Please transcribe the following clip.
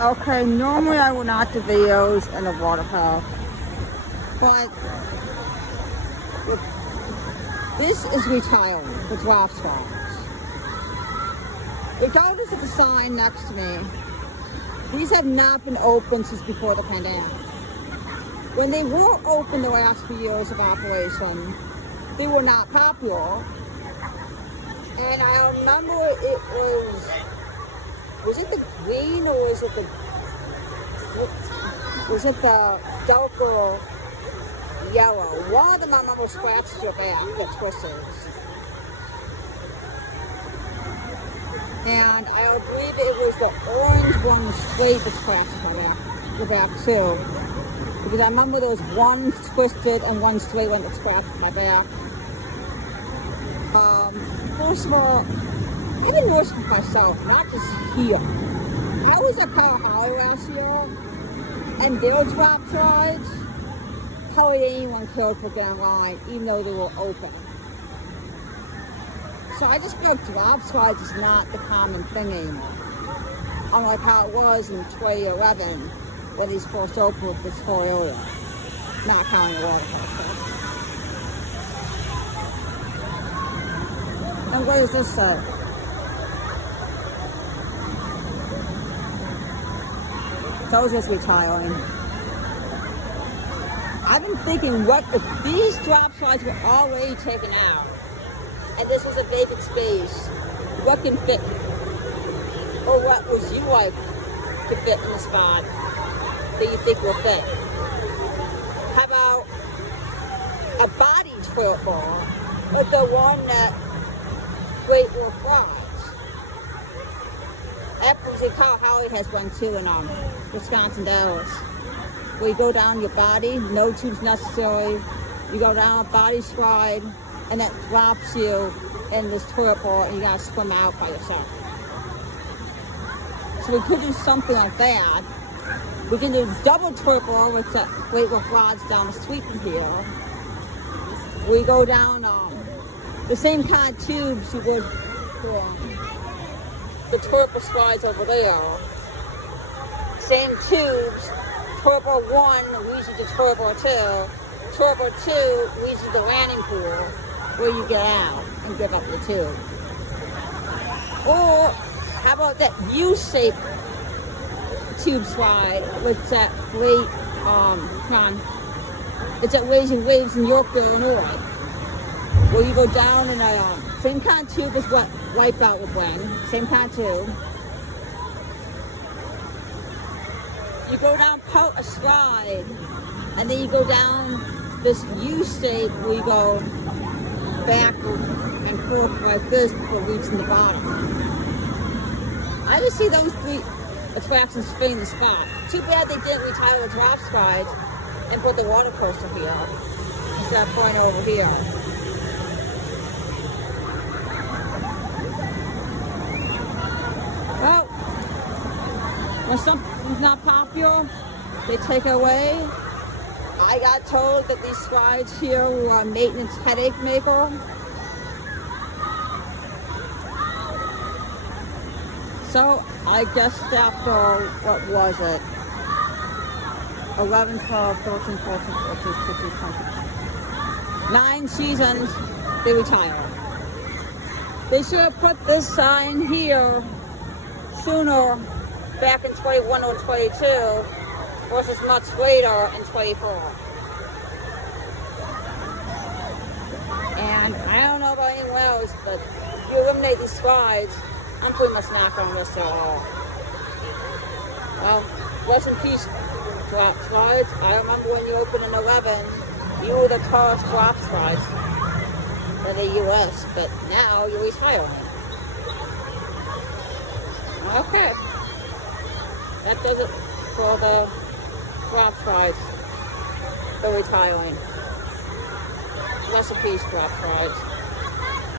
Okay, normally I would not do videos in a water park, but this is retiring for drop slides. Regardless of the sign next to me, these have not been open since before the pandemic. When they were open the last few years of operation, they were not popular. And I remember it was it the green or was it the darker yellow? One of them I remember scratched your back, that twisters. And I believe it was the orange one straight that scratched my back too. Because I remember those ones twisted and one straight one that scratched my back. First of all, I've been noticing for myself, not just here. I was at Colorado last year, and their drop slides, hardly anyone cared for getting online, even though they were open. So I just feel like drop slides is not the common thing anymore. Unlike how it was in 2011 when these first opened with this whole area. Not counting the water park. And what does this say? Those is retiring. I've been thinking, what if these drop slides were already taken out and this was a vacant space, what can fit? Or what would you like to fit in the spot that you think will fit? How about a body toilet bar, like the one that Great Wolf rides? Actually, Colorado has one too in Wisconsin Dells. Where you go down your body, no tubes necessary. You go down a body slide, and that drops you in this toilet bowl, and you gotta swim out by yourself. So we could do something like that. We can do double toilet bowl with the Great Wolf rods down the street from here. We go down the same kind of tubes you would for the toilet slides over there. Same tubes. Turbo 1 leads you to Turbo 2. Turbo 2 leads you to the landing pool where you get out and grip up the tube. Or how about that U-shaped tube slide with that great, it's at Waves in Yorkville, Illinois, where you go down in a same kind of tube as what Wipeout would win, same kind of tube. You go down a slide, and then you go down this U-shape where you go back and forth like this before reaching the bottom. I just see those three attractions fitting the spot. Too bad they didn't retire the drop slides and put the water coaster here instead of putting it over here. Well, when something's not popular, they take it away. I got told that these slides here were a maintenance headache maker. So I guess after, what was it? 11, 12, 13, 14, 15, 16, 20. 9 seasons, they retire. They should have put this sign here sooner, back in 21 or 22, versus much later in 24. And I don't know about anyone else, but if you eliminate these slides, I'm pretty much not going to miss it all. Well, rest in peace, drop slides. I remember when you opened in 11, you were the tallest drop slides in the U.S., but now you're retiring. Okay. That does it for the drop slides. They're retiring. Rest in peace, drop slides.